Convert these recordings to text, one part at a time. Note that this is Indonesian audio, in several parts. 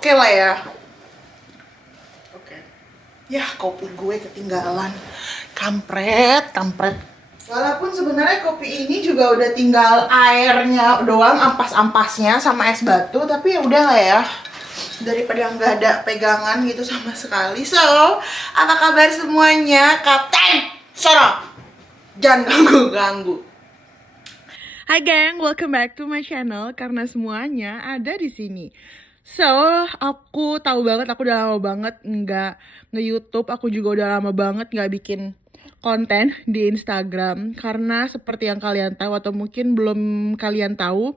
oke lah ya. Oke. Ya, kopi gue ketinggalan. Kampret. Walaupun sebenarnya kopi ini juga udah tinggal airnya doang, ampas-ampasnya sama es batu, tapi ya udah lah ya. Daripada nggak ada pegangan gitu sama sekali. So, apa kabar semuanya? Kapten, Soro, jangan ganggu-ganggu. Hai geng, welcome back to my channel karena semuanya ada di sini. So, aku tahu banget, aku udah lama banget nggak nge-YouTube, aku juga udah lama banget nggak bikin konten di Instagram karena seperti yang kalian tahu atau mungkin belum kalian tahu,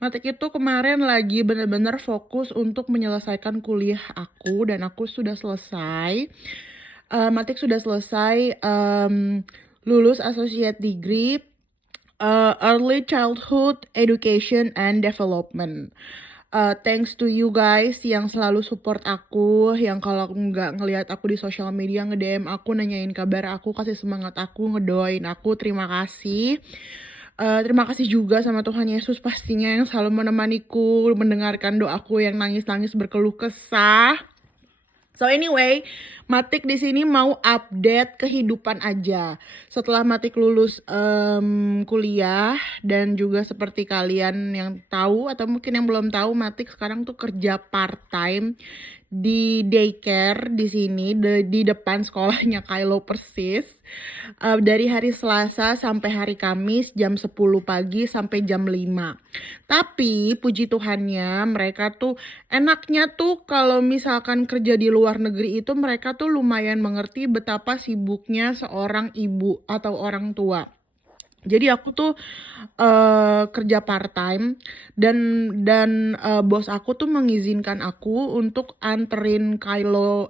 Matik itu kemarin lagi bener-bener fokus untuk menyelesaikan kuliah aku dan aku sudah selesai. Matik sudah selesai lulus associate degree early childhood education and development. Thanks to you guys yang selalu support aku, yang kalau nggak ngelihat aku di sosial media nge-DM aku, nanyain kabar aku, kasih semangat aku, ngedoain aku, terima kasih. Terima kasih juga sama Tuhan Yesus pastinya yang selalu menemaniku, mendengarkan doaku yang nangis-nangis berkeluh kesah. So anyway, Matik di sini mau update kehidupan aja. Setelah Matik lulus kuliah dan juga seperti kalian yang tahu atau mungkin yang belum tahu, Matik sekarang tuh kerja part time di daycare di sini di depan sekolahnya Kylo persis. Dari hari Selasa sampai hari Kamis jam 10 pagi sampai jam 5. Tapi puji Tuhannya mereka tuh enaknya tuh kalau misalkan kerja di luar negeri itu mereka tuh lumayan mengerti betapa sibuknya seorang ibu atau orang tua. Jadi aku tuh kerja part time dan bos aku tuh mengizinkan aku untuk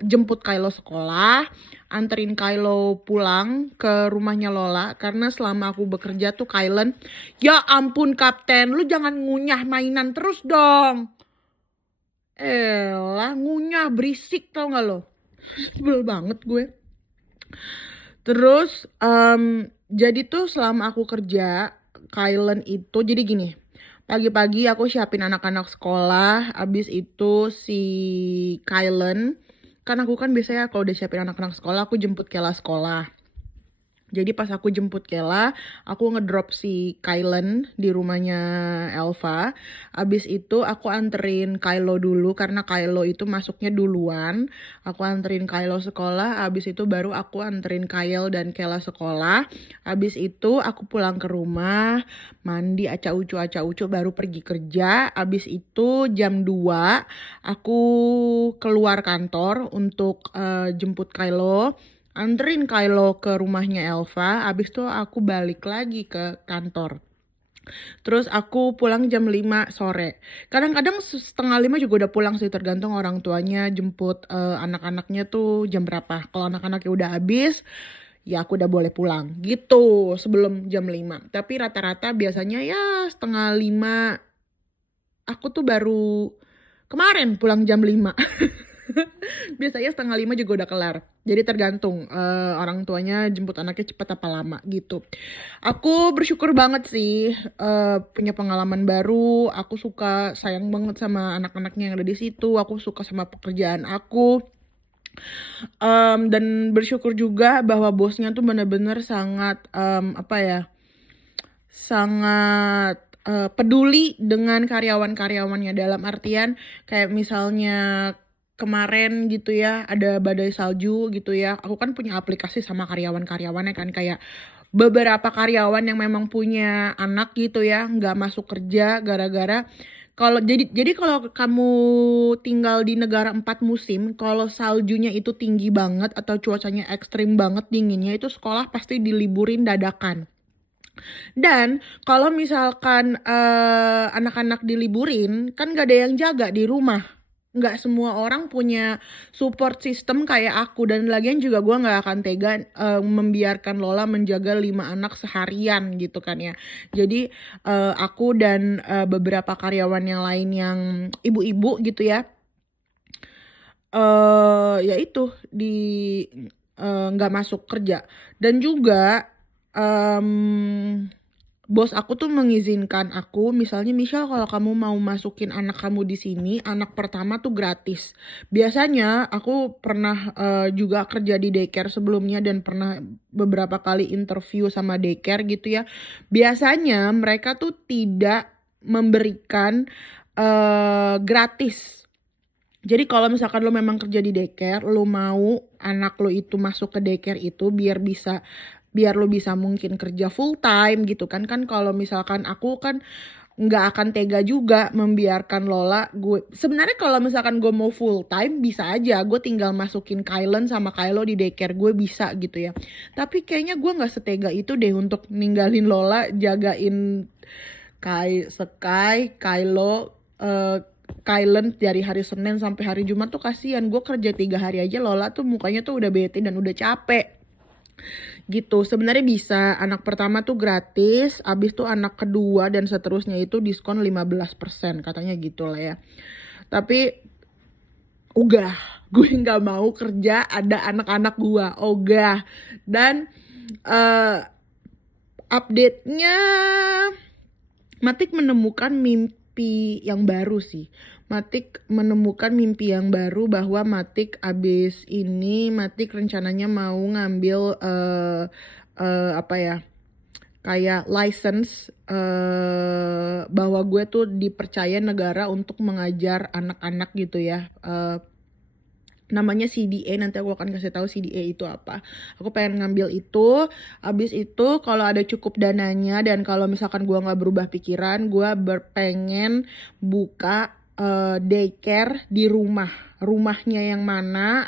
jemput Kylo sekolah, anterin Kylo pulang ke rumahnya Lola karena selama aku bekerja tuh Kylen, ya ampun kapten, lu jangan ngunyah mainan terus dong. Elah, ngunyah berisik tau gak lo? Sebel banget gue. Terus jadi tuh selama aku kerja Kylen itu jadi gini, pagi-pagi aku siapin anak-anak sekolah, abis itu si Kylen, kan aku kan biasanya kalau udah siapin anak-anak sekolah aku jemput Kela sekolah. Jadi pas aku jemput Kela, aku ngedrop si Kylen di rumahnya Elva. Abis itu aku anterin Kylo dulu karena Kylo itu masuknya duluan. Aku anterin Kylo sekolah, abis itu baru aku anterin Kyle dan Kela sekolah. Abis itu aku pulang ke rumah, mandi aca ucu baru pergi kerja. Abis itu jam 2 aku keluar kantor untuk jemput Kylo. Anterin Kylo ke rumahnya Elva, abis itu aku balik lagi ke kantor. Terus aku pulang jam 5 sore. Kadang-kadang setengah 5 juga udah pulang sih, tergantung orang tuanya jemput anak-anaknya tuh jam berapa. Kalau anak-anaknya udah habis, ya aku udah boleh pulang gitu sebelum jam 5. Tapi rata-rata biasanya ya setengah 5. Aku tuh baru kemarin pulang jam 5. Biasanya setengah 5 juga udah kelar. Jadi tergantung orang tuanya jemput anaknya cepat apa lama gitu. Aku bersyukur banget sih punya pengalaman baru. Aku suka, sayang banget sama anak-anaknya yang ada di situ. Aku suka sama pekerjaan aku. Dan bersyukur juga bahwa bosnya tuh benar-benar sangat sangat peduli dengan karyawan-karyawannya, dalam artian kayak misalnya kemarin gitu ya ada badai salju gitu ya, aku kan punya aplikasi sama karyawan-karyawannya kan, kayak beberapa karyawan yang memang punya anak gitu ya nggak masuk kerja gara-gara kalau kamu tinggal di negara 4 musim, kalau saljunya itu tinggi banget atau cuacanya ekstrim banget dinginnya, itu sekolah pasti diliburin dadakan. Dan kalau misalkan anak-anak diliburin, kan gak ada yang jaga di rumah. Nggak semua orang punya support system kayak aku, dan lagian juga gue nggak akan tega membiarkan Lola menjaga 5 anak seharian gitu kan ya. Jadi aku dan beberapa karyawan yang lain yang ibu-ibu gitu ya, ya itu nggak masuk kerja. Dan juga bos aku tuh mengizinkan aku, misalnya Michelle kalau kamu mau masukin anak kamu di sini, anak pertama tuh gratis. Biasanya aku pernah juga kerja di daycare sebelumnya dan pernah beberapa kali interview sama daycare gitu ya. Biasanya mereka tuh tidak memberikan gratis. Jadi kalau misalkan lo memang kerja di daycare, lo mau anak lo itu masuk ke daycare itu biar lo bisa mungkin kerja full time gitu kan. Kan kalau misalkan aku kan nggak akan tega juga membiarkan Lola gue. Sebenarnya kalau misalkan gue mau full time bisa aja, gue tinggal masukin Kylan sama Kylo di daycare gue bisa gitu ya. Tapi kayaknya gue nggak setega itu deh untuk ninggalin Lola jagain Sky, Kylo, Kylan dari hari Senin sampai hari Jumat tuh kasihan. Gue kerja 3 hari aja Lola tuh mukanya tuh udah bete dan udah capek gitu. Sebenarnya bisa, anak pertama tuh gratis, abis tuh anak kedua dan seterusnya itu diskon 15% katanya gitu lah ya. Tapi gue nggak mau kerja ada anak-anak gue, dan update-nya Matik menemukan mimpi yang baru sih. Matik menemukan mimpi yang baru bahwa Matik abis ini Matik rencananya mau ngambil apa ya, kayak license bahwa gue tuh dipercaya negara untuk mengajar anak-anak gitu ya. Namanya CDA, nanti aku akan kasih tahu CDA itu apa. Aku pengen ngambil itu. Abis itu kalau ada cukup dananya dan kalau misalkan gue nggak berubah pikiran, gue pengen buka daycare di rumahnya yang mana,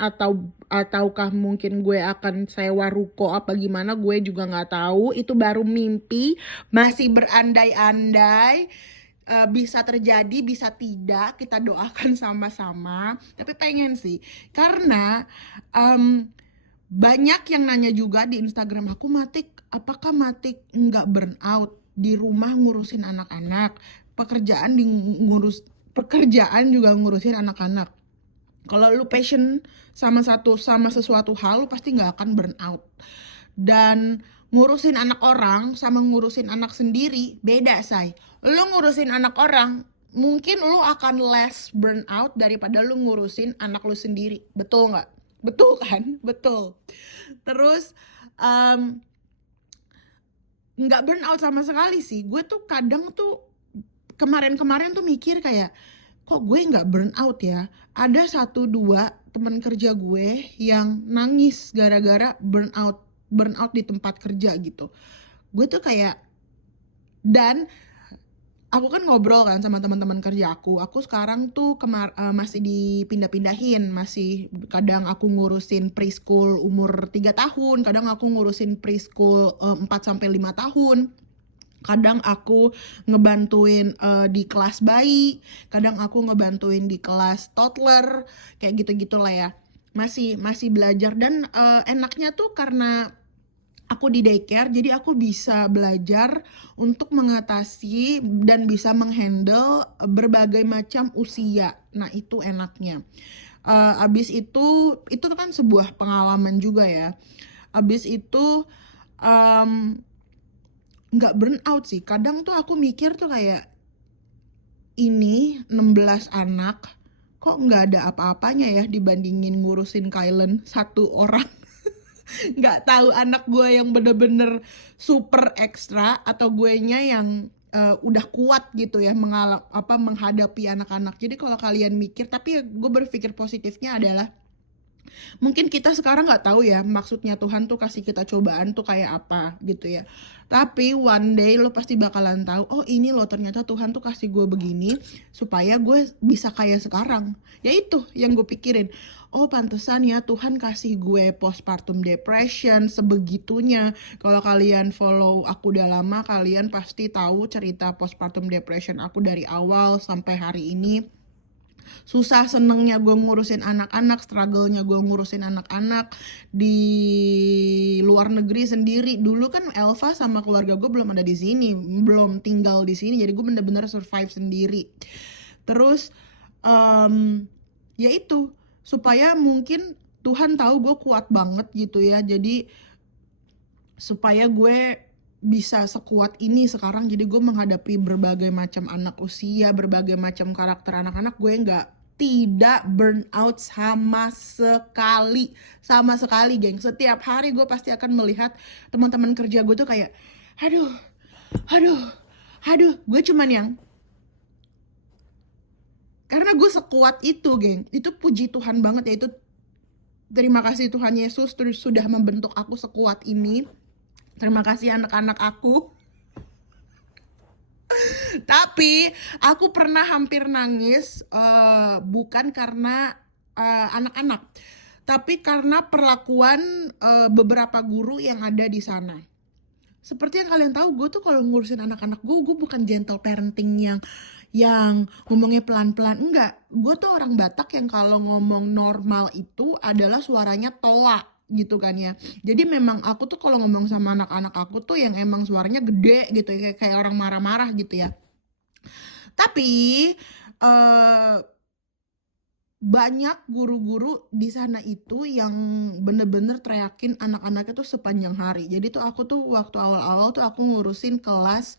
ataukah mungkin gue akan sewa ruko apa gimana, gue juga nggak tahu. Itu baru mimpi, masih berandai-andai. Bisa terjadi, bisa tidak, kita doakan sama-sama. Tapi pengen sih, karena banyak yang nanya juga di Instagram aku, Matik, apakah Matik nggak burn out di rumah ngurusin anak-anak, pekerjaan juga ngurusin anak-anak. Kalau lu passion sama sesuatu hal, lu pasti nggak akan burn out. Dan ngurusin anak orang sama ngurusin anak sendiri beda, say. Lu ngurusin anak orang, mungkin lu akan less burn out daripada lu ngurusin anak lu sendiri. Betul nggak? Betul kan? Betul. Terus nggak burn out sama sekali sih. Gue tuh kadang tuh kemarin tuh mikir kayak, kok gue nggak burn out ya? Ada 1-2 teman kerja gue yang nangis gara-gara burn out di tempat kerja gitu. Gue tuh kayak, dan aku kan ngobrol kan sama teman-teman kerja aku sekarang tuh masih dipindah-pindahin, masih kadang aku ngurusin preschool umur 3 tahun, kadang aku ngurusin preschool 4-5 tahun, kadang aku ngebantuin di kelas bayi, kadang aku ngebantuin di kelas toddler, kayak gitu-gitu lah ya. Masih belajar, dan enaknya tuh karena aku di daycare, jadi aku bisa belajar untuk mengatasi dan bisa menghandle berbagai macam usia. Nah, itu enaknya. Abis itu kan sebuah pengalaman juga ya. Abis itu nggak burn out sih. Kadang tuh aku mikir tuh kayak, ini 16 anak, kok nggak ada apa-apanya ya dibandingin ngurusin Kylan 1 orang. Nggak tahu anak gue yang bener-bener super ekstra atau guenya yang udah kuat gitu ya menghadapi anak-anak. Jadi kalau kalian mikir, tapi gue berpikir positifnya adalah, mungkin kita sekarang nggak tahu ya maksudnya Tuhan tuh kasih kita cobaan tuh kayak apa gitu ya. Tapi one day lo pasti bakalan tahu, oh ini loh ternyata Tuhan tuh kasih gue begini supaya gue bisa kayak sekarang. Ya itu yang gue pikirin. Oh pantesan ya Tuhan kasih gue postpartum depression sebegitunya. Kalau kalian follow aku udah lama, kalian pasti tahu cerita postpartum depression aku dari awal sampai hari ini. Susah senengnya gue ngurusin anak-anak, struggle-nya gue ngurusin anak-anak di luar negeri sendiri. Dulu kan Elva sama keluarga gue belum ada di sini, belum tinggal di sini, jadi gue bener-bener survive sendiri. Terus ya itu, supaya mungkin Tuhan tahu gue kuat banget gitu ya, jadi supaya gue bisa sekuat ini sekarang. Jadi gue menghadapi berbagai macam anak usia, berbagai macam karakter anak-anak, gue tidak burn out sama sekali geng. Setiap hari gue pasti akan melihat teman-teman kerja gue tuh kayak aduh aduh aduh, gue cuman yang karena gue sekuat itu geng. Itu puji Tuhan banget ya, itu terima kasih Tuhan Yesus sudah membentuk aku sekuat ini. Terima kasih anak-anak aku. Tapi aku pernah hampir nangis, bukan karena anak-anak, tapi karena perlakuan beberapa guru yang ada di sana. Seperti yang kalian tahu, gue tuh kalau ngurusin anak-anak gue bukan gentle parenting yang ngomongnya pelan-pelan. Enggak, gue tuh orang Batak yang kalau ngomong normal itu adalah suaranya toa gitu kan ya. Jadi memang aku tuh kalau ngomong sama anak-anak aku tuh yang emang suaranya gede gitu ya, kayak orang marah-marah gitu ya. Tapi banyak guru-guru di sana itu yang bener-bener teriakin anak-anaknya tuh sepanjang hari. Jadi tuh aku tuh waktu awal-awal tuh aku ngurusin kelas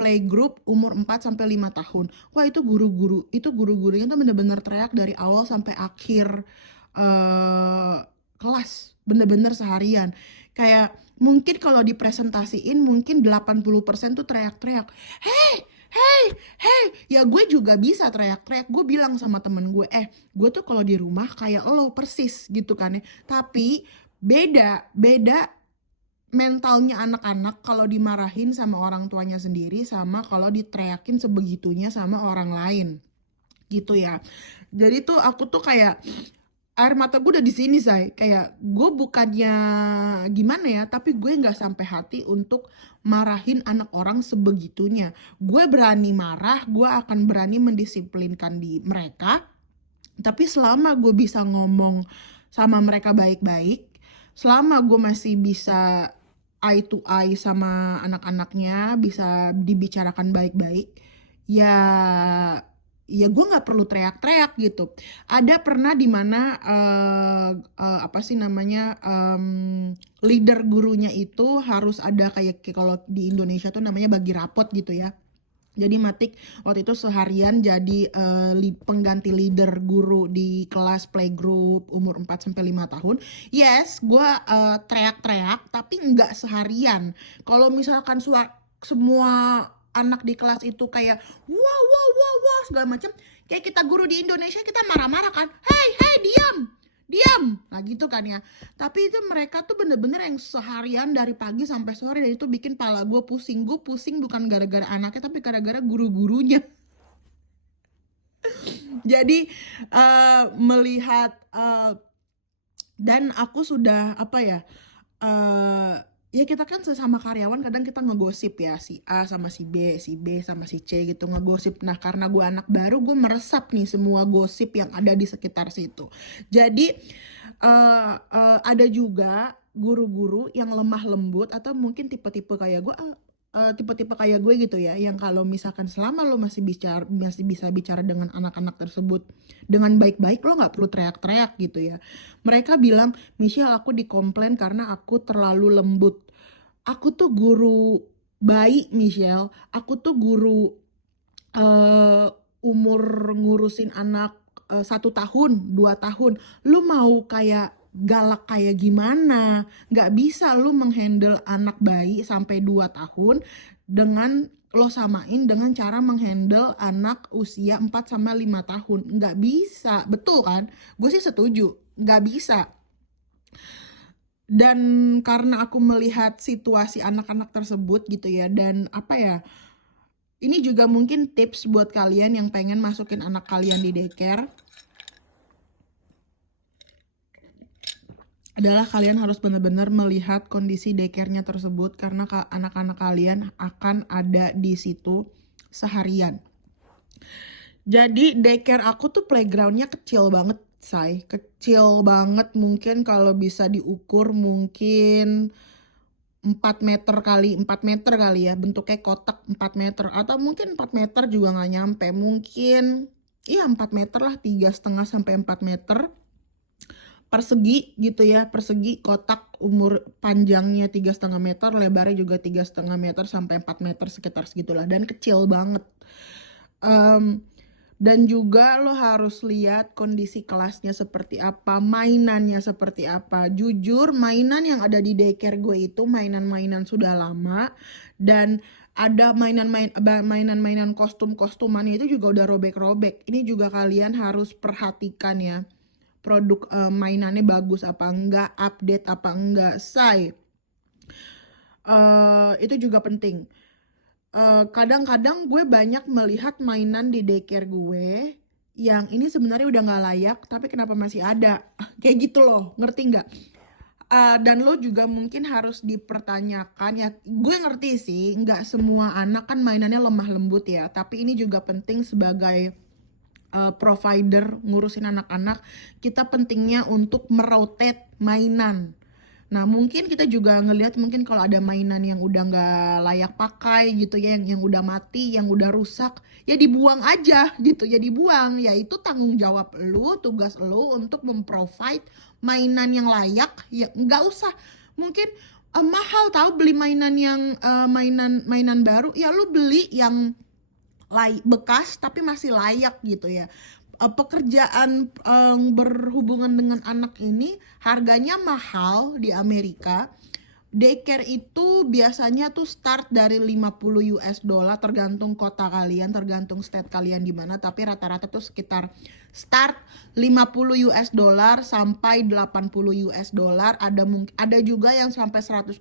playgroup umur 4 sampai 5 tahun. Wah, itu guru-gurunya tuh bener-bener teriak dari awal sampai akhir kelas, bener-bener seharian. Kayak mungkin kalau dipresentasiin mungkin 80% tuh teriak-teriak. Hey, hey, hey, ya gue juga bisa teriak-teriak. Gue bilang sama temen gue, gue tuh kalau di rumah kayak lo persis gitu kan ya. Tapi beda mentalnya anak-anak kalau dimarahin sama orang tuanya sendiri sama kalau diteriakin sebegitunya sama orang lain gitu ya. Jadi tuh aku tuh kayak air mata gue udah di sini, say. Kayak gue bukannya gimana ya, tapi gue nggak sampai hati untuk marahin anak orang sebegitunya. Gue berani marah, gue akan berani mendisiplinkan di mereka. Tapi selama gue bisa ngomong sama mereka baik-baik, selama gue masih bisa eye to eye sama anak-anaknya, bisa dibicarakan baik-baik, ya gue nggak perlu teriak-teriak gitu. Ada pernah di mana apa sih namanya, leader gurunya itu harus ada kayak kalau di Indonesia tuh namanya bagi rapot gitu ya. Jadi Matik waktu itu seharian jadi pengganti leader guru di kelas playgroup umur 4 sampai 5 tahun. Yes, gue teriak-teriak tapi nggak seharian. Kalau misalkan semua anak di kelas itu kayak wow wow wow wow segala macam, kayak kita guru di Indonesia kita marah-marah kan, hey diam, nah gitu kan ya. Tapi itu mereka tuh bener-bener yang seharian dari pagi sampai sore, dan itu bikin pala gue pusing bukan gara-gara anaknya tapi gara-gara guru-gurunya. Jadi melihat dan aku sudah apa ya, ya kita kan sesama karyawan kadang kita ngegosip ya, si A sama si B sama si C gitu ngegosip. Nah karena gue anak baru, gue meresap nih semua gosip yang ada di sekitar situ. Jadi ada juga guru-guru yang lemah lembut atau mungkin tipe-tipe kayak gue, tipe-tipe kayak gue gitu ya, yang kalau misalkan selama lo masih bisa bicara dengan anak-anak tersebut dengan baik-baik, lo nggak perlu teriak-teriak gitu ya. Mereka bilang, Michelle, aku dikomplain karena aku terlalu lembut. Aku tuh guru bayi, Michelle. Aku tuh guru umur ngurusin anak 1 tahun, 2 tahun. Lu mau kayak galak kayak gimana? Gak bisa lu menghandle anak bayi sampai 2 tahun dengan lo samain dengan cara menghandle anak usia 4 sampai 5 tahun. Gak bisa, betul kan? Gue sih setuju, gak bisa. Dan karena aku melihat situasi anak-anak tersebut gitu ya, dan apa ya, ini juga mungkin tips buat kalian yang pengen masukin anak kalian di daycare, adalah kalian harus benar-benar melihat kondisi daycare-nya tersebut, karena anak-anak kalian akan ada di situ seharian. Jadi daycare aku tuh playgroundnya kecil banget, say. Kecil banget, mungkin kalau bisa diukur mungkin 4 meter kali 4 meter kali ya, bentuknya kotak 4 meter, atau mungkin 4 meter juga nggak nyampe, mungkin iya 4 meter lah, 3,5 sampai 4 meter. persegi gitu ya, persegi kotak, umur panjangnya 3,5 meter, lebarnya juga 3,5 meter sampai 4 meter sekitar segitulah, dan kecil banget. Em, dan juga lo harus lihat kondisi kelasnya seperti apa, mainannya seperti apa. Jujur, mainan yang ada di daycare gue itu mainan-mainan sudah lama, dan ada mainan-mainan kostum-kostumannya itu juga udah robek-robek. Ini juga kalian harus perhatikan ya. Produk mainannya bagus apa enggak, update apa enggak, say. Itu juga penting. Kadang-kadang gue banyak melihat mainan di daycare gue yang ini sebenarnya udah nggak layak, tapi kenapa masih ada? Kayak gitu loh, ngerti nggak? Dan lo juga mungkin harus dipertanyakan ya. Gue ngerti sih, nggak semua anak kan mainannya lemah lembut ya. Tapi ini juga penting sebagai provider ngurusin anak-anak, kita pentingnya untuk merotate mainan. Nah, mungkin kita juga ngelihat mungkin kalau ada mainan yang udah nggak layak pakai gitu ya, yang udah mati, yang udah rusak, ya dibuang aja gitu, ya dibuang. Ya itu tanggung jawab lu, tugas lu untuk memprovide mainan yang layak. Ya nggak usah mungkin mahal tahu beli mainan yang mainan baru, ya lu beli yang bekas tapi masih layak gitu ya. Pekerjaan berhubungan dengan anak ini harganya mahal di Amerika. Daycare itu biasanya tuh start dari 50 US dollar, tergantung kota kalian, tergantung state kalian di mana, tapi rata-rata tuh sekitar start 50 US dollar sampai 80 US dollar. Ada juga yang sampai 120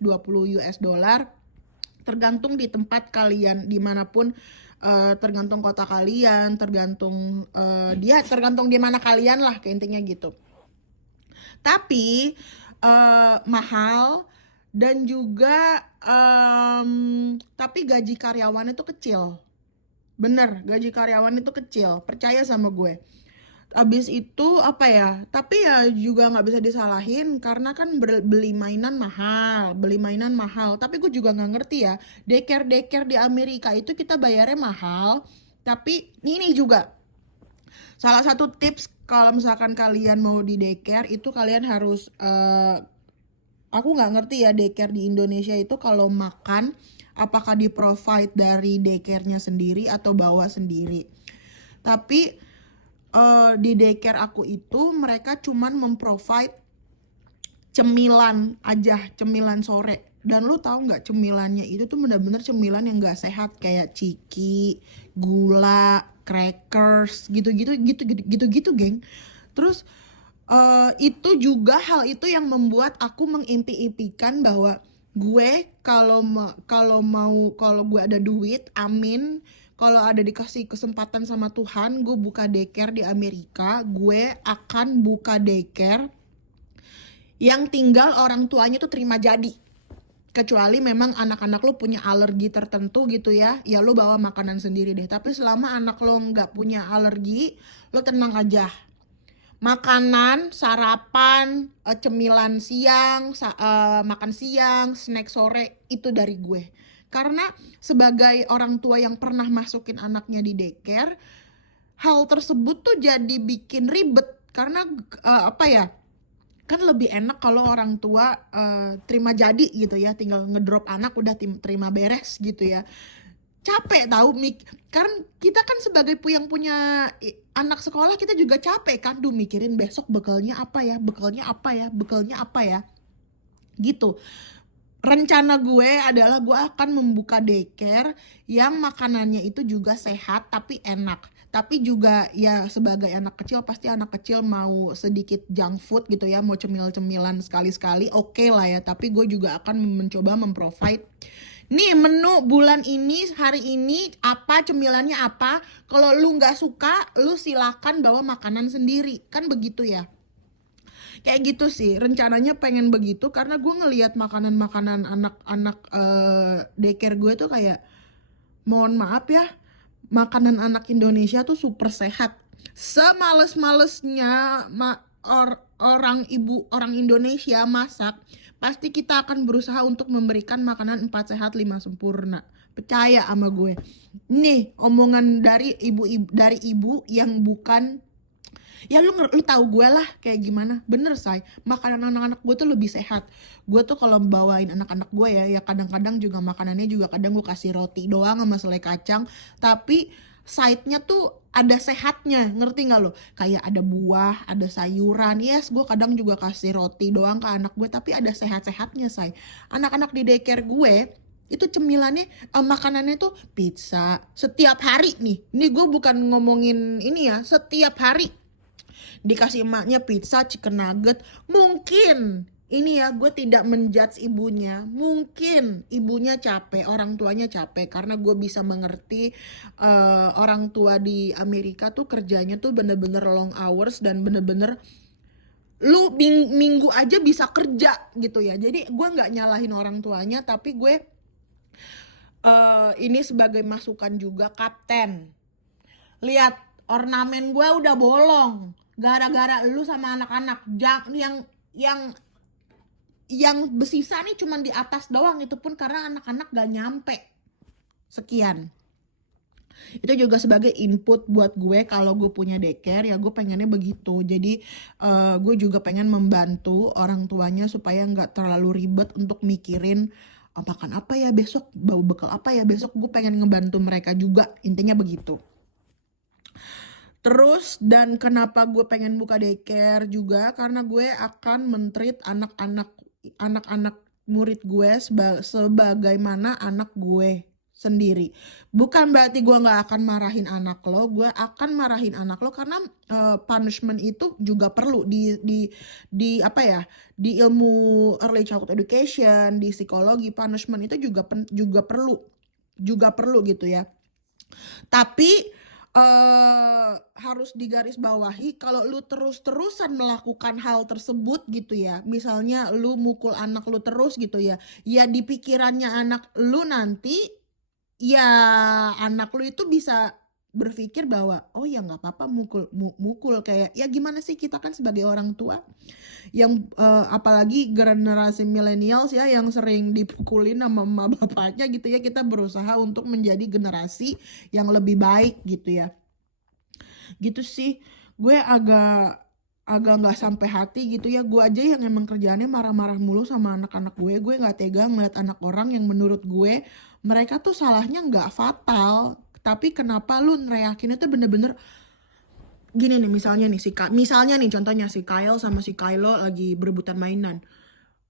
US dollar, tergantung di tempat kalian dimanapun, tergantung kota kalian, tergantung tergantung di mana kalian lah, kayak intinya gitu. Tapi mahal, dan juga tapi gaji karyawan itu kecil. Bener, gaji karyawan itu kecil, percaya sama gue. Abis itu apa ya, tapi ya juga nggak bisa disalahin karena kan beli mainan mahal. Tapi gue juga nggak ngerti ya, daycare di Amerika itu kita bayarnya mahal. Tapi ini juga salah satu tips, kalau misalkan kalian mau di daycare itu kalian harus aku nggak ngerti ya daycare di Indonesia itu kalau makan apakah di provide dari daycare-nya sendiri atau bawa sendiri. Tapi di daycare aku itu mereka cuman memprovide cemilan aja, cemilan sore. Dan lu tahu nggak, cemilannya itu tuh bener-bener cemilan yang nggak sehat, kayak ciki, gula, crackers, gitu-gitu, geng. Terus itu juga hal itu yang membuat aku mengimpi-impikan bahwa gue kalau gue ada duit, amin, kalau ada dikasih kesempatan sama Tuhan, gue buka daycare di Amerika, gue akan buka daycare yang tinggal orang tuanya tuh terima jadi. Kecuali memang anak-anak lo punya alergi tertentu gitu ya, ya lo bawa makanan sendiri deh. Tapi selama anak lo nggak punya alergi, lo tenang aja. Makanan, sarapan, cemilan siang, makan siang, snack sore, itu dari gue. Karena sebagai orang tua yang pernah masukin anaknya di daycare, hal tersebut tuh jadi bikin ribet. Karena apa ya, kan lebih enak kalau orang tua terima jadi gitu ya, tinggal ngedrop anak udah terima beres gitu ya. Capek tahu karena kita kan sebagai yang punya anak sekolah, kita juga capek kan, mikirin besok bekalnya apa ya, gitu. Rencana gue adalah gue akan membuka daycare yang makanannya itu juga sehat tapi enak. Tapi juga ya sebagai anak kecil, pasti anak kecil mau sedikit junk food gitu ya, mau cemil-cemilan sekali-sekali, oke lah ya. Tapi gue juga akan mencoba memprovide, nih menu bulan ini, hari ini apa, cemilannya apa. Kalau lu nggak suka, lu silakan bawa makanan sendiri, kan begitu ya. Kayak gitu sih, rencananya pengen begitu karena gue ngelihat makanan-makanan anak-anak daycare gue tuh kayak, mohon maaf ya, makanan anak Indonesia tuh super sehat. Semales-malesnya orang Indonesia masak, pasti kita akan berusaha untuk memberikan makanan 4 sehat 5 sempurna. Percaya sama gue. Nih, omongan dari ibu yang bukan Ya lu tahu gue lah kayak gimana. Bener say, makanan anak-anak gue tuh lebih sehat. Gue tuh kalau bawain anak-anak gue ya kadang-kadang juga makanannya juga kadang gue kasih roti doang sama selai kacang. Tapi side-nya tuh ada sehatnya, ngerti nggak lo? Kayak ada buah, ada sayuran. Yes, gue kadang juga kasih roti doang ke anak gue, tapi ada sehat-sehatnya say. Anak-anak di daycare gue itu cemilannya makanannya tuh pizza setiap hari nih. Ini gue bukan ngomongin ini ya, setiap hari dikasih emaknya pizza, chicken nugget. Mungkin ini ya, gue tidak menjudge ibunya, mungkin ibunya capek, orang tuanya capek, karena gue bisa mengerti orang tua di Amerika tuh kerjanya tuh bener-bener long hours dan bener-bener lu minggu aja bisa kerja gitu ya. Jadi gue nggak nyalahin orang tuanya, tapi gue ini sebagai masukan juga, Kapten. Lihat, ornamen gue udah bolong gara-gara lu sama anak-anak. Yang besisa nih cuman di atas doang, itu pun karena anak-anak gak nyampe. Sekian. Itu juga sebagai input buat gue kalau gue punya daycare ya, gue pengennya begitu. Jadi gue juga pengen membantu orang tuanya supaya nggak terlalu ribet untuk mikirin makan apa ya besok, bawa bekal apa ya besok. Gue pengen ngebantu mereka juga, intinya begitu. Terus, dan kenapa gue pengen buka daycare juga karena gue akan mentreat anak-anak murid gue sebagaimana anak gue sendiri. Bukan berarti gue nggak akan marahin anak lo, gue akan marahin anak lo karena punishment itu juga perlu di apa ya, di ilmu early childhood education, di psikologi. Punishment itu juga perlu gitu ya. Tapi harus digarisbawahi, kalau lu terus-terusan melakukan hal tersebut gitu ya, misalnya lu mukul anak lu terus gitu ya, ya di pikirannya anak lu nanti, ya anak lu itu bisa berpikir bahwa oh ya nggak apa-apa mukul kayak ya gimana sih, kita kan sebagai orang tua yang apalagi generasi millennials ya yang sering dipukulin sama mama bapaknya gitu ya, kita berusaha untuk menjadi generasi yang lebih baik gitu ya. Gitu sih, gue agak nggak sampai hati gitu ya. Gue aja yang emang kerjaannya marah-marah mulu sama anak-anak gue nggak tega ngeliat anak orang yang menurut gue mereka tuh salahnya nggak fatal, tapi kenapa lu neriakinnya tuh bener-bener gini nih. Misalnya nih contohnya si Kyle sama si Kylo lagi berebutan mainan.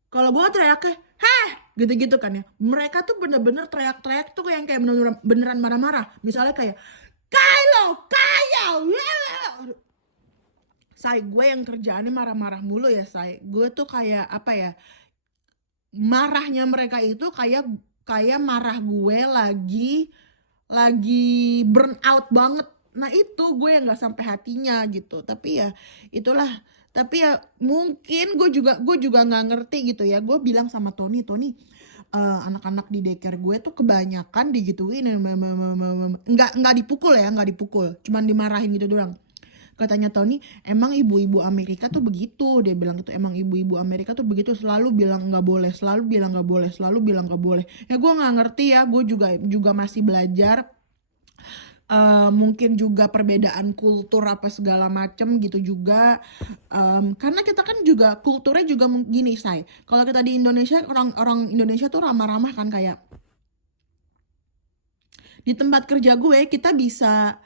Kalau gue teriaknya heh gitu-gitu kan ya, mereka tuh bener-bener teriak-teriak tuh yang kayak beneran marah-marah. Misalnya kayak Kylo say, gue yang kerjaannya marah-marah mulu ya say. Gue tuh kayak apa ya, marahnya mereka itu kayak marah gue lagi burn out banget. Nah itu gue yang nggak sampai hatinya gitu. Tapi ya itulah. Tapi ya mungkin gue juga nggak ngerti gitu ya. Gue bilang sama Tony, anak-anak di daycare gue tuh kebanyakan digituin, nggak dipukul ya, nggak dipukul, cuman dimarahin gitu doang. Katanya Tony, emang ibu-ibu Amerika tuh begitu, dia bilang gitu, emang ibu-ibu Amerika tuh begitu, selalu bilang nggak boleh, selalu bilang nggak boleh, selalu bilang nggak boleh. Ya gue nggak ngerti ya, gue juga masih belajar. Mungkin juga perbedaan kultur apa segala macem gitu juga. Karena kita kan juga kulturnya juga gini say, kalau kita di Indonesia, orang Indonesia tuh ramah-ramah kan, kayak di tempat kerja gue kita bisa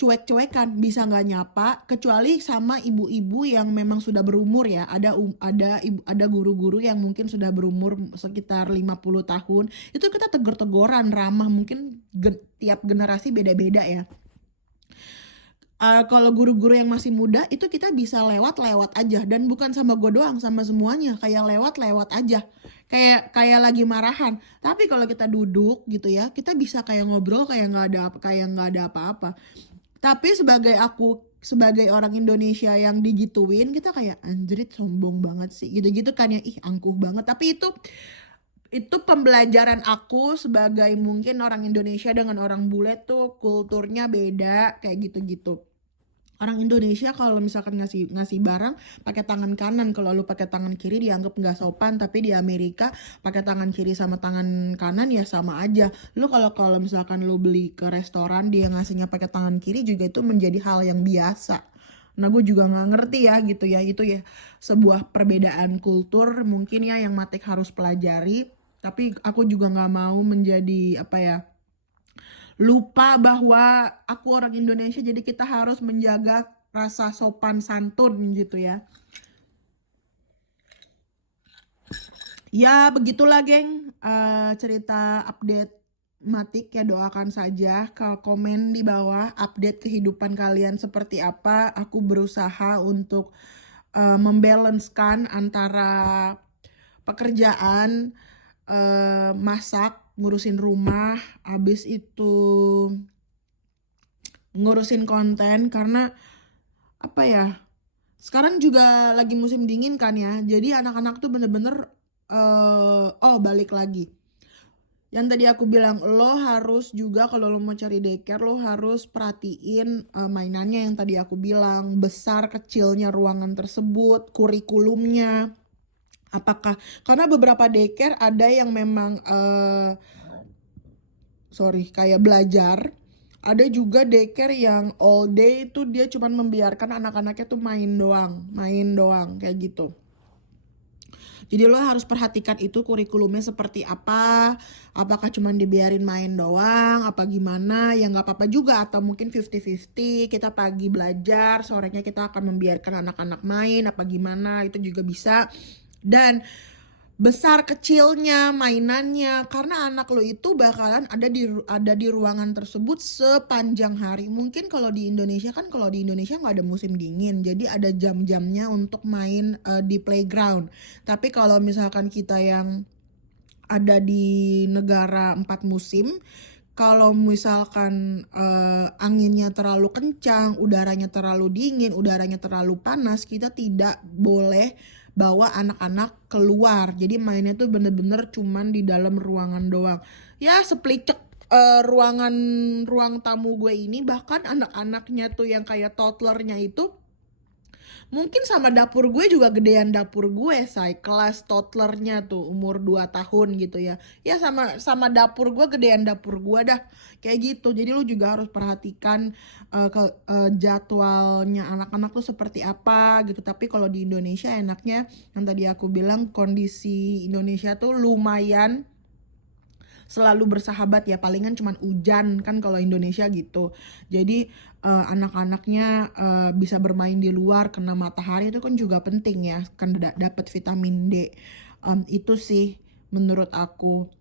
cuek-cuekan, bisa nggak nyapa, kecuali sama ibu-ibu yang memang sudah berumur ya. Ada guru-guru yang mungkin sudah berumur sekitar 50 tahun. Itu kita tegur-teguran, ramah, mungkin tiap generasi beda-beda ya. Kalau guru-guru yang masih muda itu kita bisa lewat-lewat aja, dan bukan sama gue doang, sama semuanya, kayak lewat-lewat aja. Kayak lagi marahan. Tapi kalau kita duduk gitu ya, kita bisa kayak ngobrol kayak nggak ada apa-apa. Tapi sebagai orang Indonesia yang digituin, kita kayak anjrit sombong banget sih. Gitu-gitu kan ya, ih angkuh banget. Tapi itu pembelajaran aku sebagai mungkin orang Indonesia dengan orang bule tuh kulturnya beda kayak gitu-gitu. Orang Indonesia kalau misalkan ngasih barang pakai tangan kanan, kalau lu pakai tangan kiri dianggap nggak sopan. Tapi di Amerika pakai tangan kiri sama tangan kanan ya sama aja. Lu kalau misalkan lu beli ke restoran dia ngasihnya pakai tangan kiri juga itu menjadi hal yang biasa Nah gue juga nggak ngerti ya gitu ya, itu ya sebuah perbedaan kultur mungkin ya yang Matik harus pelajari. Tapi aku juga nggak mau menjadi apa ya, lupa bahwa aku orang Indonesia, jadi kita harus menjaga rasa sopan santun gitu ya. Ya begitulah geng, cerita update Matik ya, doakan saja kalau komen di bawah update kehidupan kalian seperti apa. Aku berusaha untuk membalancekan antara pekerjaan, masak, ngurusin rumah, habis itu ngurusin konten karena apa ya? Sekarang juga lagi musim dingin kan ya. Jadi anak-anak tuh bener-bener oh balik lagi. Yang tadi aku bilang, lo harus juga kalau lo mau cari daycare lo harus perhatiin mainannya yang tadi aku bilang, besar kecilnya ruangan tersebut, kurikulumnya. Apakah karena beberapa daycare ada yang memang kayak belajar. Ada juga daycare yang all day itu dia cuman membiarkan anak-anaknya tuh main doang kayak gitu. Jadi lo harus perhatikan itu kurikulumnya seperti apa, apakah cuman dibiarin main doang, apa gimana, ya nggak apa-apa juga, atau mungkin 50-50, kita pagi belajar, sorenya kita akan membiarkan anak-anak main, apa gimana, itu juga bisa. Dan besar kecilnya mainannya karena anak lo itu bakalan ada di ruangan tersebut sepanjang hari. Mungkin kalau di Indonesia kan, kalau di Indonesia nggak ada musim dingin jadi ada jam-jamnya untuk main di playground. Tapi kalau misalkan kita yang ada di negara 4 musim, kalau misalkan anginnya terlalu kencang, udaranya terlalu dingin, udaranya terlalu panas, kita tidak boleh bawa anak-anak keluar. Jadi mainnya tuh bener-bener cuman di dalam ruangan doang. Ya sepelicek ruang tamu gue ini, bahkan anak-anaknya tuh yang kayak toddlernya itu mungkin sama dapur gue juga gedean dapur gue, say. Kelas toddlernya tuh umur 2 tahun gitu ya. Ya sama sama dapur gue, gedean dapur gue dah. Kayak gitu. Jadi lu juga harus perhatikan jadwalnya anak-anak tuh seperti apa gitu. Tapi kalau di Indonesia enaknya yang tadi aku bilang, kondisi Indonesia tuh lumayan selalu bersahabat ya, palingan cuman hujan kan kalau Indonesia gitu. Jadi anak-anaknya bisa bermain di luar, kena matahari itu kan juga penting ya, kan dapat vitamin D. Itu sih menurut aku.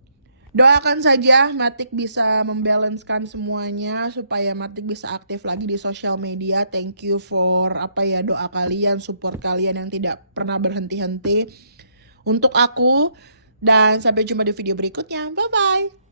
Doakan saja Matik bisa membalancekan semuanya supaya Matik bisa aktif lagi di sosial media. Thank you for apa ya, doa kalian, support kalian yang tidak pernah berhenti-henti untuk aku. Dan sampai jumpa di video berikutnya. Bye bye.